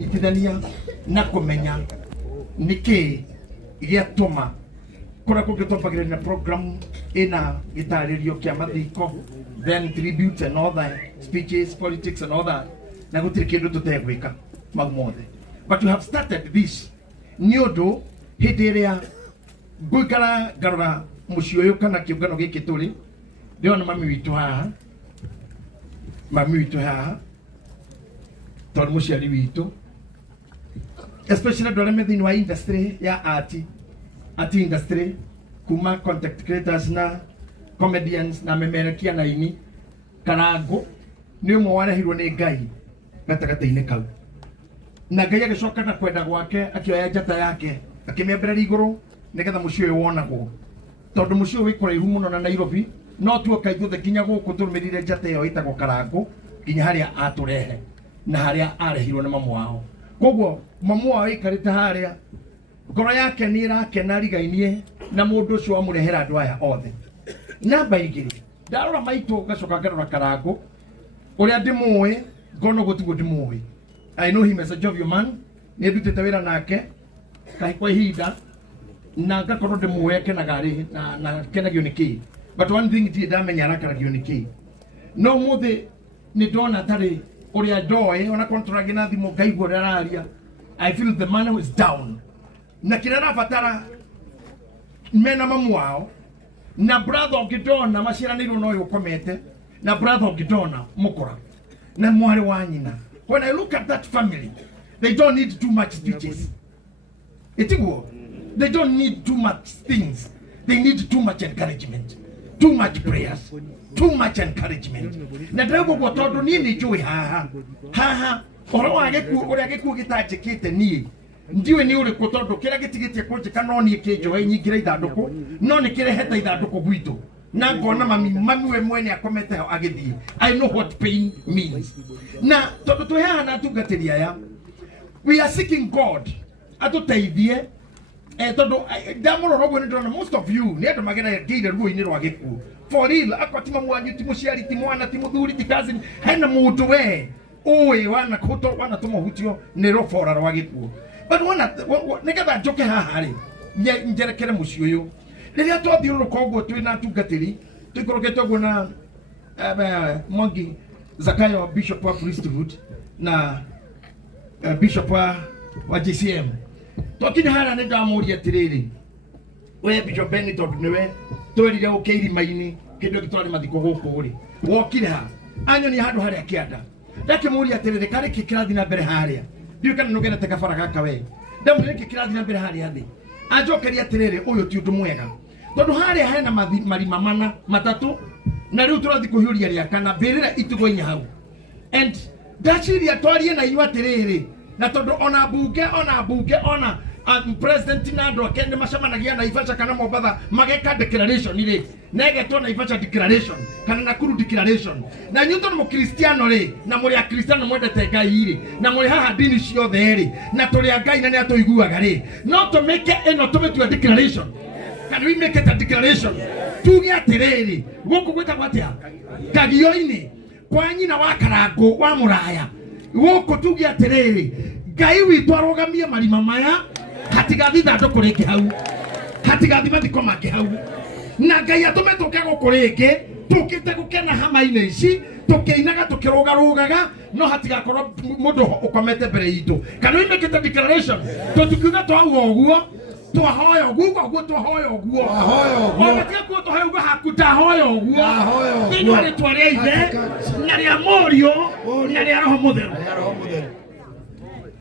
Itithania na kumenya niki giatuma kora kugitopagire na program ina gitaririo kia mathiko, then tributes and all that, speeches, politics and all that, na gutiri kindu tutegwika magmothe. But you have started this nyodo hidiria guikara garura mucio uyu kana kiungano giki turi ndiona mami witu haha, tondu muciari witu, especially dole methini wa industry ya art industry, kuma content creators na comedians na memerekia na ini Karango ni umwe warehirwo ni Ngai gatagataini kau, na Ngai agicoka na kwenda gwake akioya njata yake akimiambĩrĩria iguru nigetha mucio uyu wonagwo, tondu mucio wi kuraihu muno na Nairobi, no tuoka ithuothe kinya guku turumirire njata iyo itagwo Karango kinya haria aturehe na haria arehirwo ni mamu wao. Koguo mamu wao ikarite haria ngoro yake ni irakena rigainie na mundu ucio amurehera andu aya othe. Namba igiri ndarora maitu gacoka ngarora Karango uria ndimuwi ngono gutigo ndimuwi. I know him as a jovial man, ni ndutite wira nake kwa ihinda na ngakorwo ndimuwi akenaga ari na kenagio ni ki, but one thing ti ndamenya arakaragio ni ki. No muthi ni ndona tari uria ndoe ona kontragi na thimu ngaigua uria araria, I feel the man was down na kira rabatara mena mamu wao na brother ngidona maciranirwo no ukomete na brother ngidona mukura na mwari wa nyina. When I look at that family, they don't need too much speeches. They don't need too much things. They need too much encouragement, too much prayers, too much encouragement. Na ndego kwa tondu ni njui haha oro wage ku uria giku gitajikite ni ndiwe ni uri kutondu kira gitigitie kunjika no ni kinjo nyingira ithanduku no ni kireheta ithanduku gwitu na ngona mami we mwene akomete ho agithii. I know what pain means. Na tondu tuheana na tungatiria ya, we are seeking God atuteithie tondu ndamurorogwo ni ndona most of you ni andu magena ngeire ruo-ini rwa gikuo for real. Akwatima mwanyu ti muciari ti mwana ti muthuri ti cousin, hena mundu we uwe wana kuto wana tumuhutio ni rofora rwa gikuo. But wana nigetha njoke haha ri njerekere mucio uyu riria twathiururuka uguo twina tungatiri tuikorokete uguo na Mwangi Zakayo, bishop wa priesthood na bishop wa JCM. Twakinya hara ni ndamuria atiriri, we Bishop Benny tondu niwe twirire ukeiri maini kindu gitwari mathiko guku ri wokire ha anyo ni handu haria kianda ndakimuria atiriri kari kikirathi na mbere haria ndiu kana nugerete kabara gaka we ndamuri kikirathi na mbere haria thi anjokeria atiriri uyu ti undu mwega tondu haria hena marima mana matatu na riu turathi kuhiuria ria kana mbirira itugo inya hau and ndaciria twarie na inyua atiriri na tondu ona bunge ona president na andu akende macamanagia na Naivasha kana Mombasa mageka declaration ri negetwo Naivasha declaration kana Nakuru declaration na nyuto mu Kristiano ri na muri a Kristiano mwendete Ngai ri na muri haha dini ciothe ri na turi a Ngai na ni atuiguaga ri no to make eno to make a declaration. Can we make it a declaration? Tuge atiriri guku gwita gwatia Kagio-ini kwa nyina wa Karango wa Muraya guku tuge atiriri Ngai witu arogamie marima maya hatigathi thanduku ringi hau hatigathi mathiko mangi hau na Ngai atume tuke guku ringi tukite gukena hama-ini ici tukiinaga tukirugarugaga no hatigakorwo mundu ukomete mbere itu. Can we make it a declaration? Tukiuga twaua uguo twahoya uguo twahoya uguo obatia ku twahoya uguo hakuta hoya uguo ni wale tware ithe na ria morio na ria roho mutheru.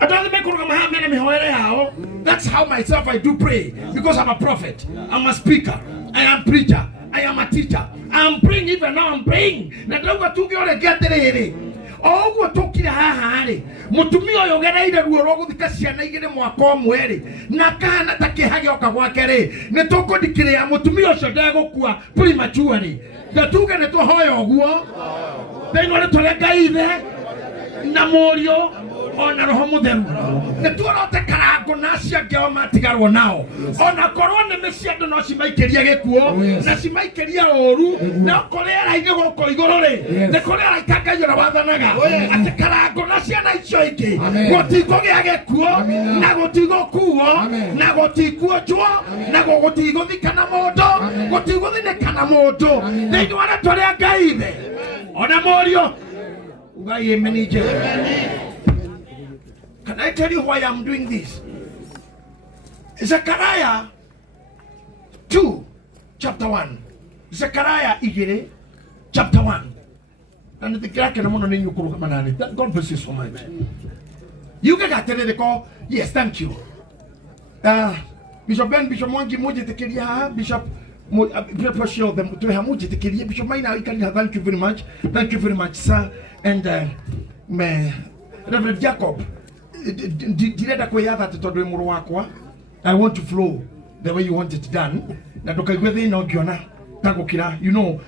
I don't make a. That's how myself I do pray, because I'm a prophet, I'm a speaker, I am preacher, I am a teacher. I'm praying even now. I'm praying. Na ndauga tuge ore geterere. Oguo tukire haha ri. Mutumia uyu gereire ruo rwo guthika ciana igire mwaka omwe ri. Na kana takihage oka gwake ri. Ni tukundikire ya mutumia ucio ndegukua prematurely. Na tuge ne twahoya oguo. Thĩinĩ wa rĩtwa rĩa Ngai ithe na mũriũ ona roho mutheru. Nĩ tuorote Karango nacia ngeo matigarwo nao ona korwo nĩ mĩciando no cimaikĩria gĩkuo na cimaikĩria ũru na korera ine gũkũ igũrũ rĩ nĩ korera itangaio na wathanaga atĩ karango na ciana icio ingĩ gũtigũgĩa gĩkuo na gũtigũkuo na gũtikuonjwo na gũtigũthikana mũndũ gũtigũthinĩkana mũndũ thĩinĩ wa rĩtwa rĩa Ngai ithe ona mũriũ ugai amen. Can I tell you why I'm doing this? Zechariah 2 chapter 1. Zechariah 2 chapter 1. And the crack and I'm you God bless you so much. You can tell the call. Yes, thank you. Bishop Ben, Bishop Mwangi Moji Tekeria, Bishop Pressure them to have Moji Tekeria, Bishop Maina, thank you very much. Thank you very much, sir. And Reverend Jacob, I want to flow the way you want it done. You know,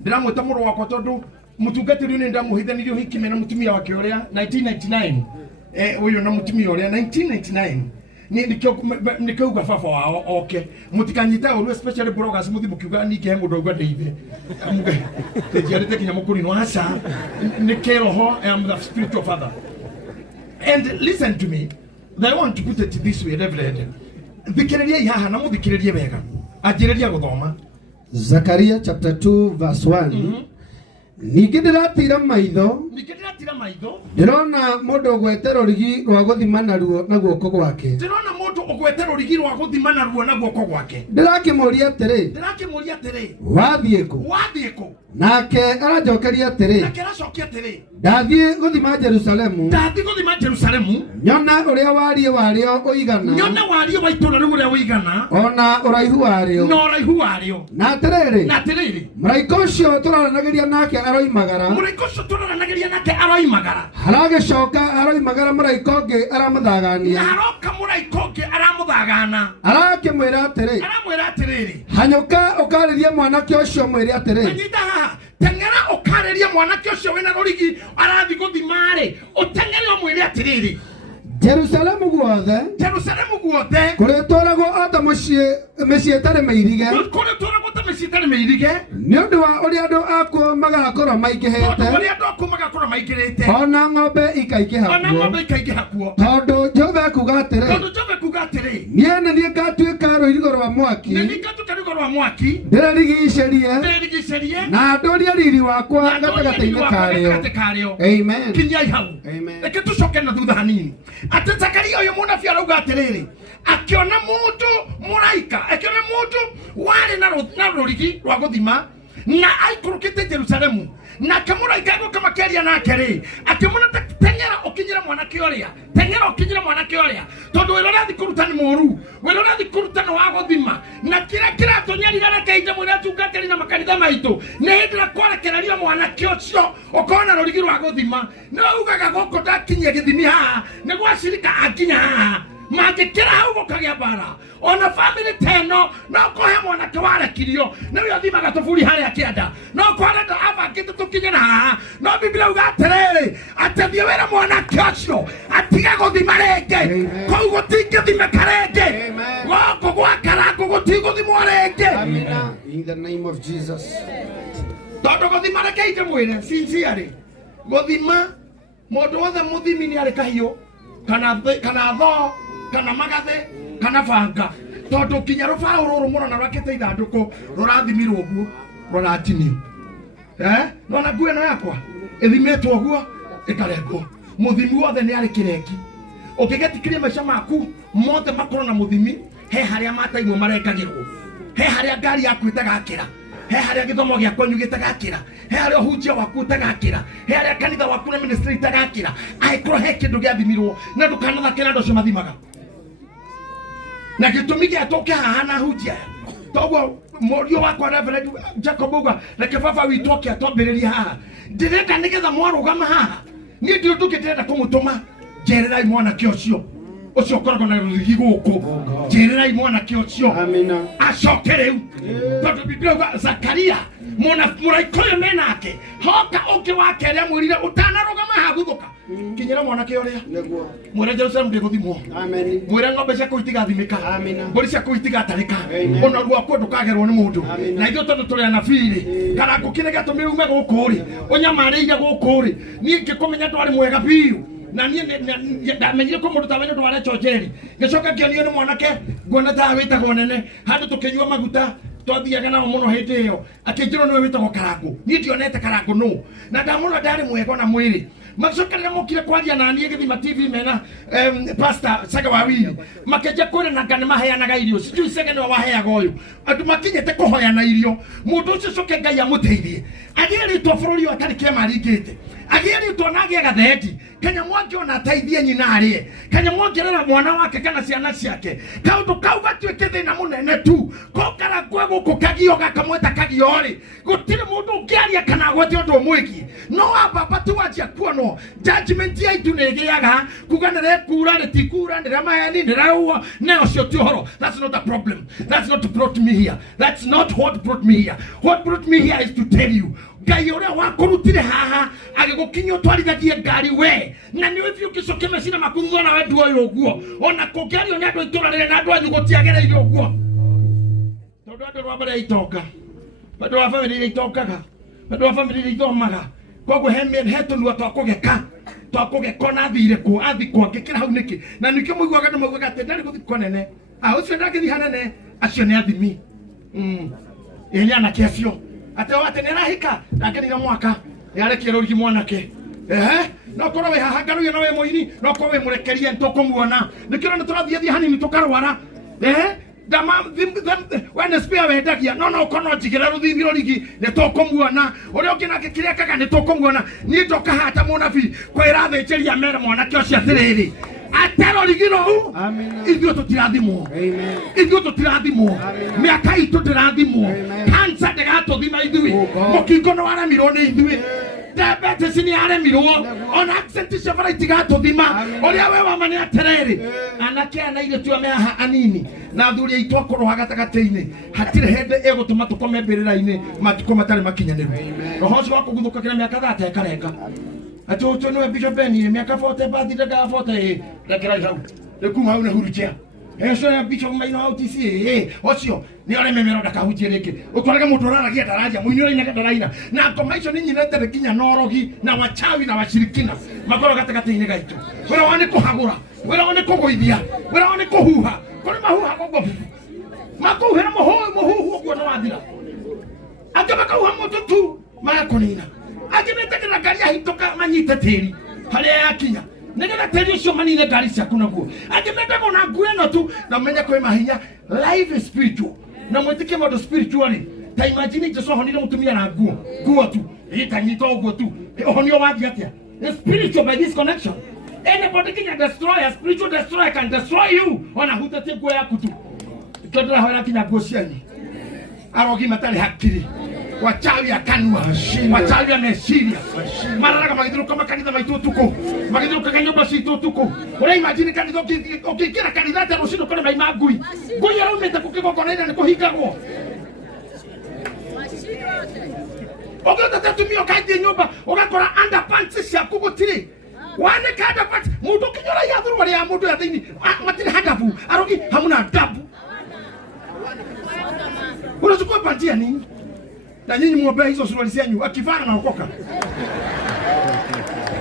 the Ramu Tamuro Wakoto, Mutugati Damu, then you hit him and Mutumi Oria, 1999. You're not Mutumi Oria, 1999. Nikoga Fafa, okay. Mutikanita, especially Brogas, Mutimukani came with Oga David. You're taking a Mokurino Asa, Nikero, I am the spiritual father. And listen to me, I want to put it this way, Reverend. Zechariah chapter 2 verse 1. Nikidiratira maitho ndirona mundu ogwetera rigi rwa guthimana ruo na guoko gwake ndirakimuria atiri wathiĩ kũ nake arajokeria atiri ndathie guthima Jerusalemu nyona uria warie wario uigana ona uraihu wario na atiriri mũraika ũcio tũraranagiria nake aroimagara haragicoka aroimagara mũraika ũngĩ aramuthagania arakĩmwĩra atĩrĩ hanyũka ũkarĩrie mwanake ũcio mwĩre atĩrĩ tengera ũkarĩria mwanake ũcio wĩna rũrigi arathi gũthimare ũtengere ũmwĩre atĩrĩrĩ Jerusalemu guothe kuretwaragwo ota mĩciĩ ĩtarĩ mĩirige nĩ ũndũ wa ũrĩa andũ akuo magakorwo maingĩhĩte ona ng'ombe ikaingĩha kuo tondũ Jehova ekuuga atĩrĩ niĩ nĩ niĩ ngatuĩka rũirigo rwa mwaki ndĩrĩrigicĩrie na ndũrie riri wakwa gatagatĩ-inĩ karĩo. Amen. Kinyai hau reke tũcoke na thutha hanini atĩ Zekaria ũyũ mũnabii arauga atĩrĩrĩ akiona mũndũ mũraika akiona mũndũ warĩ na rũrigi rwa gũthima na aikũrũkĩte Jerusalemu na kamũraika gũkamakeria nake rĩ akĩmwĩra teng'era ũkinyĩre mwanake ũrĩa tondũ wĩra ũrĩa athi kũruta nĩ mũũru wĩra ũrĩa athi kũruta nĩ wa gũthima na kĩrĩa kĩratũnyarira reke inde mwĩra atungatĩri na makanitha maitũ nĩ hĩndĩ ĩrĩa kwarekererio mwanake ũcio ũkorwo na rũrigi rwa gũthima nĩ ugaga gũkũ ndakinyia gĩthimi haha nĩ gwacirika akinya haha mangĩkĩra hau gũkagĩa mbara ona family teno no kũhe mwanake warekirio nĩwe ũthimaga tũburi harĩa kĩanda no kwarenda abangĩte tũkinye na haha no Biblia uga atĩrĩrĩ atĩthiĩ wĩra mwanake ũcio atiga gũthima rĩngĩ kũu gũtingĩthimĩka rĩngĩ gũkũ gwa karango gũtigũthimwo rĩngĩ. In the name of Jesus. Tondũ gũthima reke ite mwĩre sincerely gũthima mũndũ wothe mũthimi nĩ arĩ kahiũ kana thoo kana magathe kana banga tondu kinya rubaũ rũrũ mũrona rwakĩte ithandũkũ rũrathimirwo ũguo rũratinio nona nguo ĩno yakwa ĩthimĩtwo ũguo ĩkarengwo mũthimi wothe nĩ arĩ kĩrengi ũngĩgetikĩria maica maku mothe makorwo na mũthimi he harĩa mataimwo marekagĩrwo he harĩa ngari yaku ĩtagakĩra he harĩa gĩthomo gĩa kwanyu gĩtagakĩra he harĩa ũhunjia waku ũtagakĩra he harĩa kanitha waku na ministry itagakĩra angĩkorwo he kĩndũ gĩathimirwo na ndũkanathakĩra andũ acio mathimaga na gĩtũmi gĩatũke haha na hunjia toguo mũriũ wakwa Reverend Jacob uga reke baba witũ oke atwambĩrĩrie haha ndĩrenda nĩgetha mwarũgama haha niĩ ndirĩ ũndũ ndĩrenda kũmũtũma njererai mwanake ũcio ũkoragwo na rũrigi gũkũ njererai mwanake ũcio acoke rĩu tondũ Biblia uga Zekaria mũraika ũyũ menake hoka ũngĩ wa kerĩ amwĩrire ũtanarũgama haha guthũka kinyira mwanake uria Niguo. mwira Jerusalem ndiguthimwo Amen. mwira ng'ombe ciaku itigathimika Amina. mbũri ciaku itigatarĩka Amen. ona ruo ndukagerwo nĩ mũndũ Amina. na ithuĩ tondũ tũrĩ anabii kana ngũkĩrĩ gatũmĩre ume gũkũ rĩ ũnyamarĩire gũkũ rĩ niĩ ngĩkũmenya ndwarĩ mwega biũ na niĩ ndamenyire kũ mũndũ tawe nĩ ndware chonjeri gĩcoka ngĩonio nĩ mwanake nguona ta wĩtagwo nene handũ tũkĩnyua maguta twathiaga nao mũno hĩndĩ ĩyo akĩnjĩrwo nĩwe wĩtagwo Karangũ niĩ ndionete Karangũ nũ na ndamũrora ndarĩ mwega na mwĩrĩ macoka rĩrĩa mokire kwaria na niĩ Gĩthima TV mena Pastor Saga Wawili makĩnja kwĩranaga nĩ maheanaga irio sijui Saga nĩwe waheaga ũyũ andũ makinyĩte kũhoyana irio mũndũ ũcio coke Ngai amũteithie agĩe rĩtwa bũrũri wa tarĩ kĩama ringĩte agĩe rĩtwa na agĩe gatheti Kenya Mwangi ona ateithie nyina arĩe Kenya Mwangi arera mwana wake kana ciana ciake kaũndũ kau gatuĩke thĩna mũnene tu Karangũ gũkũ kagio gakamweta kagio rĩ gũtirĩ mũndũ ũngĩaria kana gwete ũndũ mũĩgie no ababa tu wanjia kuonwo judgment yaitũ nĩ ĩgĩaga kuga nĩrekura rĩtikura nĩramaheni nĩraua na ũcio ti ũhoro. That's not a problem. That's not brought me here. That's not what brought me here. What brought me here is to tell you Ngai ũrĩa wakũrutire haha agĩgũkinyia ũtwarithagie ngari we na nĩ ũthiĩ ũkĩcokia meciria maku thutha na wendi ũyũ ũguo ona kũngĩario nĩ andũ itũra rĩrĩ na andũ anyu gũtiagĩrĩire ũguo tondũ andũ rwa mbere itonga andũ wa bamĩrĩ iria itongaga andũ wa bamĩrĩ iria ithomaga koguo he tũnua twa kũgeka na athire kũ athikwo ngĩkĩra hau nĩkĩ na nĩkĩo mũiguaga andũ maugaga atĩ ndarĩ gũthikwo nene ũcio ndangĩthiĩ hanene acio nĩ athimi nĩ anake acio atĩ nĩ arahika ndangĩnina mwaka nĩarekia rũrigi mwanake no korwo wĩ haha ngarugia na wĩ mũini no korwo wĩ mũrekerie nĩtũkũmuona nĩkĩo nĩ tũrathiĩ hanini tũkarwara dama wene spare wendagia no kono njigĩra rũthimi rũrigi nĩtũkũmuona ũrĩa ũngĩ nake kĩrĩa kaga nĩtũkũmuona niĩ ndoka hata mũnabii kwĩra thĩnjĩria mere mwanake ũcio atĩrĩrĩ atero rigiro ithuĩ tũtirathimwo ithuĩ tũtirathimwo mĩaka itũ ndĩrathimwo kansa ndĩgatũthima ithuĩ mũkingo nĩ waramirwo nĩ ithuĩ diabetes nĩ yaremirwo ona accent cia bara itigatũthima ũrĩa we wama nĩ atĩrĩrĩ anake ana airĩtu aya me haha anini na athuri aitũ akũrũha gatagatĩ-inĩ hatirĩ hĩndĩ ĩgũtũma tũkome mbĩrĩra-inĩ matukũ matarĩ makinyanĩru roho ũcio wa kũguthũkagĩra mĩaka thate ĩkarenga atĩ ũcio nĩwe Bishop Beni mĩaka 40 bathi ndaga 40 rekera hau kuma hau nĩ hurukia Eso ya Bishop Maina wa UTC ũcio nĩ ore memero ndakahunjie rĩngĩ ũtwarage mũndũ ũraragia daraja mũinũra ina daraina na commission nyinete rĩkinya norogi na wachawi na washirikina makoro gatagatĩ-inĩ gaitũ wĩra wao nĩ kũhagũra wĩra wao nĩ kũgũithia wĩra wao nĩ kũhuha kũrĩ mahuha koguo makũhuhĩra mũhuhu ũguo nĩ wathira angĩ makauha mũtũtu magakũnina angĩ metekĩra ngari ahitũka manyite tĩri harĩa yakinya nĩgetha tĩri ũcio manine ngari ciaku naguo angĩ mendaga na nguo ĩno tu na menye kwĩ mahinya. Life is spiritual na mwĩtĩkie maũndũ spiritually ta imagine Jesũ ahonire mũtumia na nguo tu ĩkanyita ũguo tu ũhonio wathiĩ atĩa spiritual by this connection. Anybody can destroy, a spiritual destroyer can destroy you ona hutatie nguo yaku tu tondũ hoera kinya nguo cianyu arogi matarĩ hakiri wachawi akanua wachawi ameciria mararaga magithiruka makanitha maitũ ũtukũ magithirukaga nyũmba citũ ũtukũ ũrĩa imagine kanitha ũkĩingĩra kanitha atĩ rũciinĩ ũkore maima ngui araumĩte gũkĩgongona-inĩ nĩ kũhingagwo ũngĩhota atumia ũkaingĩ nyũmba ũgakora underpants ciaku gũtirĩ wanĩka underpants mũndũ ũkinyora yathũrũma ya mũndũ ya thĩinĩ matirĩ hadabu arogi hamuna dabu unachukua pantia nini na nyinyi muombea hizo suruali zenyu akivaa na okoka